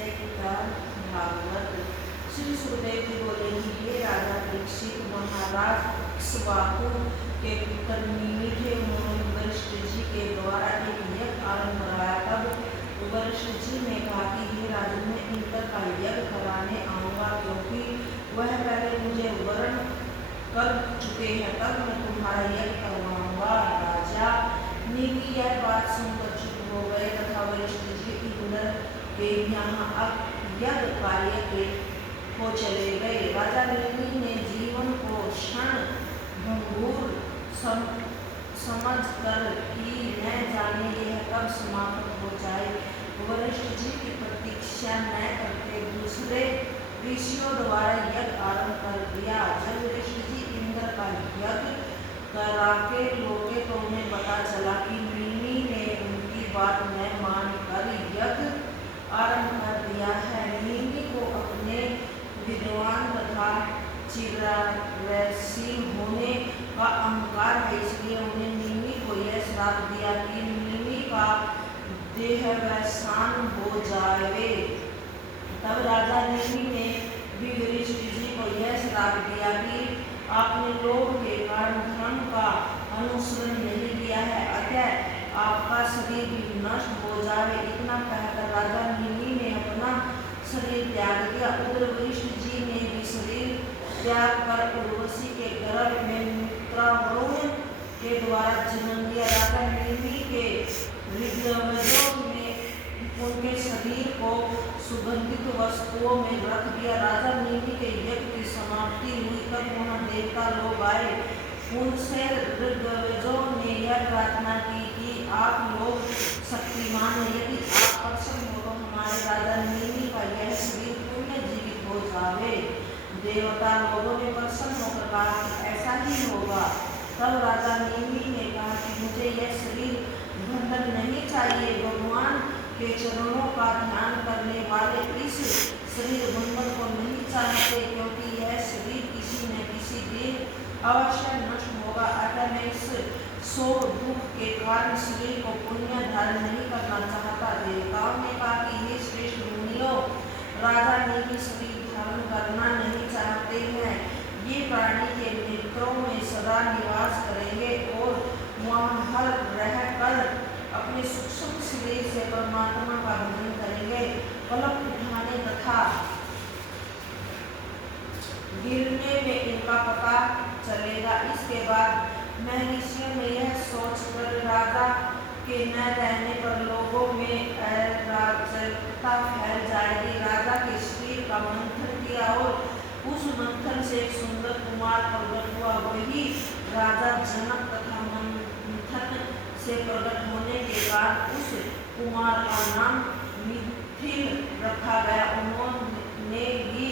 जय गीता भागवत। श्री सुखदेव जी बोले कि हे राजा परीक्षित, महाराज इक्ष्वाकु के पुत्र निमि थे। उन्होंने वशिष्ठ जी के द्वारा एक यज्ञ आरंभ कराया। तब वशिष्ठ जी ने कहा कि हे राजन, मैं इंद्र का यज्ञ कराने आऊंगा, क्योंकि वह पहले मुझे वर्ण कर चुके हैं। तब मैं तुम्हारा यज्ञ करवाऊंगा। राजा निमि यह बात सुनकर चुप हो गए तथा वशिष्ठ जी इंद्र के यहाँ यज्ञ कार्य के हो चले गए। राजा निमि ने जीवन को क्षण भंगुर समझकर कि न जाने यह कब समाप्त हो जाए, वशिष्ठ जी की प्रतीक्षा न करके दूसरे ऋषियों द्वारा यज्ञ आरंभ कर दिया। जब वशिष्ठ जी इंद्र का यज्ञ करा के लोगे तो उन्हें पता चला कि निमि ने उनकी बात न मानकर यज्ञ आरंभ कर दिया है। निमि को अपने विद्वान तथा चिरवैरशील होने का अहंकार है, इसलिए उन्हें निमि को यह श्राप दिया कि निमि का देहावसान हो जाए। तब राजा निमि ने भी वशिष्ठ जी को यह श्राप दिया कि आपने लोभ के कारण धर्म का अनुसरण नहीं किया है, अतः आपका शरीर भी नष्ट हो जाए। इतना कहकर राजा निमि ने अपना शरीर त्याग दिया। उधर वशिष्ठ जी ने भी शरीर त्याग कर उर्वशी के गर्भ में मित्रावरुण के द्वारा जन्म दिया। राजा निमि के ऋग्वेदों ने उनके शरीर को सुगंधित वस्तुओं में रख दिया। राजा निमि के यज्ञ की समाप्ति हुई तब वहाँ देवता लोग आए। उनसे ऋग्वेदों ने यह प्रार्थना की कि आप लोग शक्तिमान हैं, यदि आप प्रसन्न हो तो हमारे राजा निमि का यह शरीर पुण्य जीवित हो जावे। देवता लोगों ने प्रसन्न होकर कहा कि ऐसा ही होगा। तब राजा निमि ने कहा कि मुझे यह शरीर बंधन नहीं चाहिए। भगवान के चरणों का ध्यान करने वाले इस शरीर बंधन को नहीं चाहते, क्योंकि यह शरीर किसी न किसी दिन अवश्य नष्ट होगा। अतः मैं इस शोक दुख के कारण शरीर को पुण्य धारण नहीं करना चाहता। देवताओं ने कहा कि हे श्रेष्ठ मुनियों, राजा निमि शरीर धारण करना नहीं चाहते हैं। ये प्राणी के नेत्रों में सदा निवास करेंगे और वहाँ हर रहकर अपने सूक्ष्म शरीर से परमात्मा का भजन करेंगे। पलक उठाने तथा गिरने में इनका पता चलेगा। इसके बाद महर्षियों ने यह सोचकर राजा के न रहने पर लोगों में अराजकता फैल जाएगी। राजा के शरीर का मंथन किया और उस मंथन से एक सुंदर कुमार प्रकट हुआ। वही राजा जनक तथा मंथन से प्रकट होने के बाद उस कुमार का नाम मिथिल रखा गया। उन्होंने भी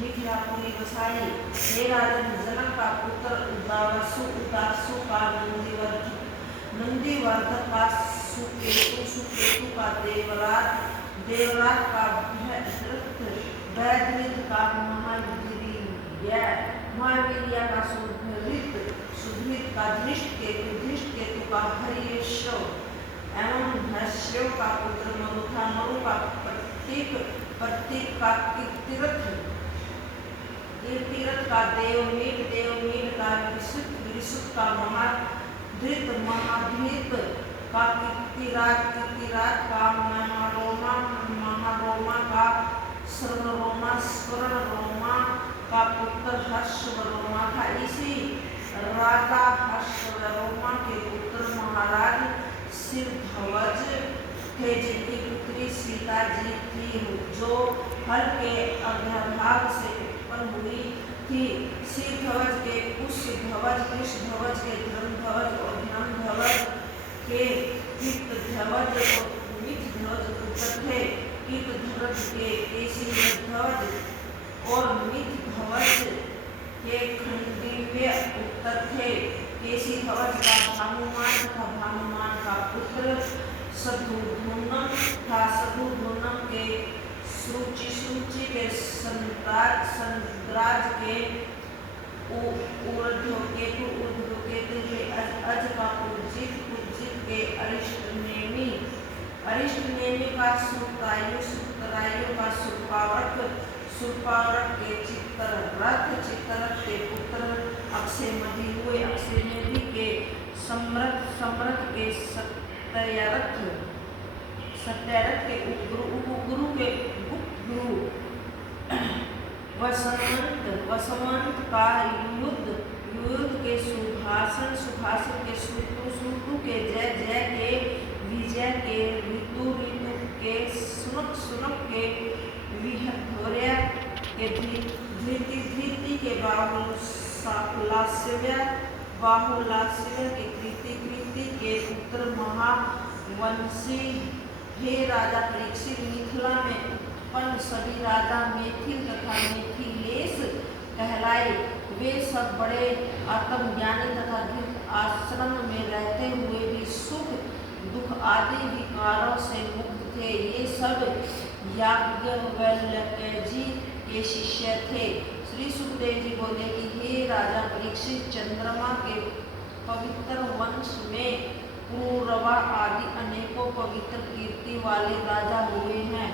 मिथिलापुरी बसाई। हे राजन, जनक का पुत्र उदासु का नंदीवर्धक का सुकेतु का देवराज का वैदृत का महावीर्य का सुधृत का धृष्ट केतु का हर्यश्व एवं भृश्यव का पुत्र मरु था। मरु का प्रतीक का कीर्तिरथ का देवमीट का विसुत का महाधृत का कीर्तिराज का महारोमा का स्वर्णरोमा का पुत्र हर्षवर्मा था। इसी राजा हर्षवर्मा के पुत्र महाराज सिरध्वज थे, जिनकी पुत्री सीता जी थी, जो हल के अग्रभाग से उत्पन्न हुई थी। सिरध्वज के कुशध्वज, कृष्णध्वज के धर्मध्वज और धर्मध्वज के कीर्तध्वज और मिथध्वज पुत्र थे। कीर्तध्वज के केशिध्वज और मिथध्वज के खंडिव्य पुत्र थे। केशिध्वज का भानुमान तथा भानुमान का पुत्र शत्रुघ्न था। शत्रुघ्न के सुरुचि के संद्राज के ऊर्ध्वकेतु के अज का उज्जित के अरिष्टनेमि का सुतायु का सुपर्णक के चित्ररथ के पुत्र अक्षयमधि हुए। अक्षयमधि के सम्रत के सत्यरथ के उपगुरु के गुप्तगुरु वसंवंत का युद्ध के सुभाषण के सुतु के जय के विजय के ऋतु के सुनक के विहर्य के धृति के बाहुलास्य के कृति के पुत्र महावंशी। हे राजा परीक्षित, मिथिला में उत्पन्न सभी राजा मैथिल तथा मैथिलेश कहलाए। वे सब बड़े आत्मज्ञानी तथा धृत आश्रम में रहते हुए भी सुख दुख आदि विकारों से मुक्त थे। ये सब याज्ञवल्क्य जी के शिष्य थे। श्री सुखदेव जी बोले कि हे राजा परीक्षित, चंद्रमा के पवित्र वंश में पुरुरवा आदि अनेकों पवित्र कीर्ति वाले राजा हुए हैं।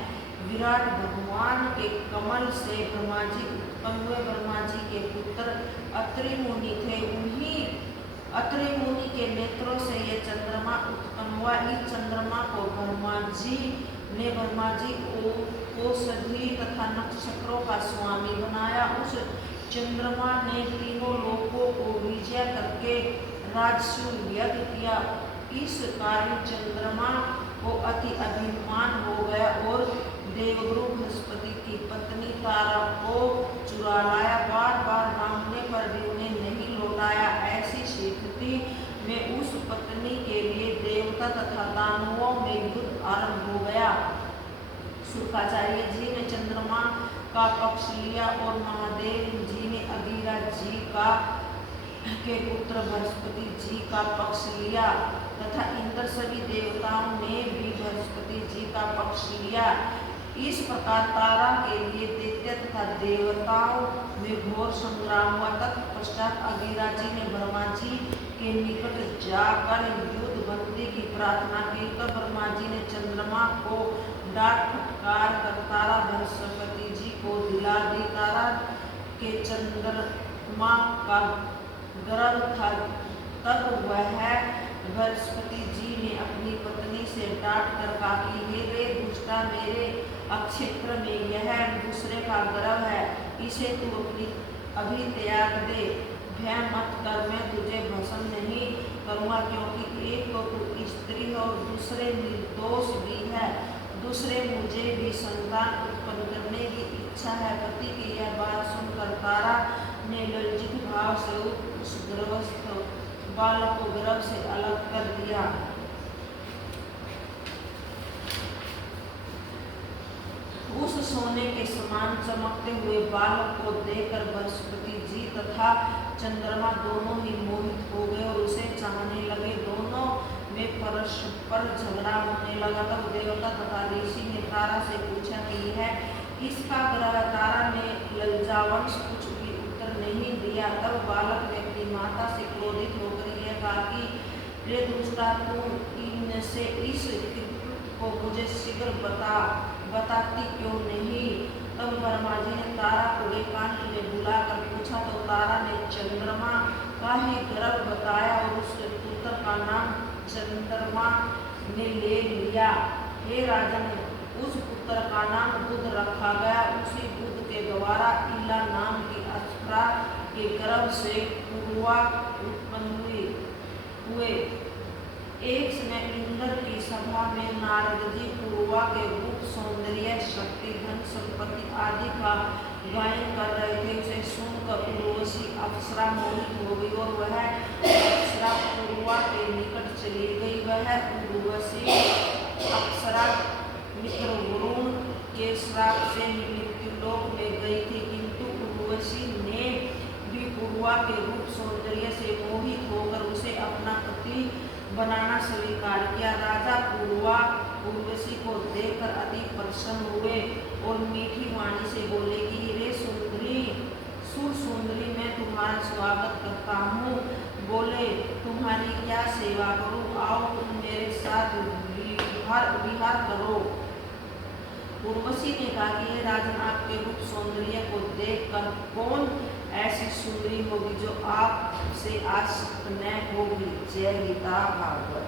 विराट भगवान के कमल से ब्रह्मा जी उत्पन्न हुए। ब्रह्मा जी के पुत्र अत्रि मुनि थे। उन्हीं अत्रि मुनि के नेत्रों से यह चंद्रमा उत्पन्न हुआ। इस चंद्रमा को ब्रह्मा जी औषधि तथा नक्षत्रों का स्वामी बनाया। उस चंद्रमा ने तीनों लोकों को विजय करके राजसूय यज्ञ किया। इस कारण चंद्रमा को अति अभिमान हो गया और देवगुरु बृहस्पति की पत्नी तारा को चुरा लाया। बार बार मांगने पर भी उन्हें नहीं लौटाया। ऐसी स्थिति में उस पत्नी के लिए देवता तथा दानवों में युद्ध आरंभ हो गया। शुक्राचार्य जी ने चंद्रमा का पक्ष लिया और महादेव जी ने अगिरा जी के पुत्र बृहस्पति जी का पक्ष लिया तथा इंद्र सभी देवताओं ने भी बृहस्पति जी का पक्ष लिया। इस प्रकार तारा के लिए दैत्य तथा देवताओं में घोर संग्राम हुआ। तत्पश्चात अगिरा जी ने ब्रह्मा जी के निकट जाकर युद्ध बंदी की प्रार्थना की। तब ब्रह्मा जी ने चंद्रमा को डांट फटकार कर तारा बृहस्पति जी को दिला दी। तारा के चंद्रमा का गर्भ था। तब वह बृहस्पति जी ने अपनी पत्नी से डांट कर कहा कि हे रे दुष्टा, मेरे अक्षेत्र में यह दूसरे का गर्भ है, इसे तू अभी त्याग दे। भय मत कर, मैं तुझे भस्म नहीं करूँगा, क्योंकि एक तो तू स्त्री और दूसरे निर्दोष भी है। दूसरे मुझे भी संतान उत्पन्न करने की इच्छा है। पति की यह बात सुनकर तारा ने लज्जित भाव से उस गर्भस्थ बालक को गर्भ से अलग कर दिया। उस सोने के समान चमकते हुए बालक को देखकर बृहस्पति जी तथा चंद्रमा दोनों ही मोहित हो गए और उसे चाहने लगे। दोनों में परस्पर झगड़ा होने लगा। तब देवता तथा ऋषि ने तारा से पूछा कि यह किसका ग्रह? तारा ने लज्जावश कुछ भी उत्तर नहीं दिया। तब बालक ने अपनी माता से क्रोधित होकर यह कहा कि रे दुष्टा, तू इनसे इस को मुझे शीघ्र बताती क्यों नहीं? तब ब्रह्मा जी ने तारा को एकांत में बुलाकर पूछा तो तारा ने चंद्रमा का ही गर्भ बताया और उस पुत्र का नाम चंद्रमा ने ले लिया। हे राजन, उस पुत्र का नाम बुध रखा गया। उसी बुध के द्वारा इला नाम की अप्सरा के गर्भ से पूर्वा उत्पन्न हुए। एक समय इंद्र की सभा में नारद जी पूर्वा के रूप, सौंदर्य, शक्ति, धन, संपत्ति आदि का गायन कर रहे थे। उसे सुनकर उर्वशी अप्सरा मोहित हो गई और वह अप्सरा पूर्वा के निकट चली गई। वह उर्वशी अप्सरा मित्र वरुण के श्राप से मृत्युलोक में गई थी, किंतु उर्वशी ने भी पूर्वा के रूप, सौंदर्य से मोहित होकर उसे अपना पति बनाना स्वीकार किया। राजा पूर्वा उर्वशी को देखकर अति प्रसन्न हुए और मीठी वाणी से बोले कि रे सुंदरी, मैं तुम्हारा स्वागत करता हूँ। बोले, तुम्हारी क्या सेवा करूँ? आओ तुम मेरे साथ विहार करो। उर्वशी ने कहा कि हे राजन, आपके रूप सौंदर्य को देखकर कौन ऐसी सुंदरी होगी जो आपसे आसक्त न होगी। जय गीता भागवत।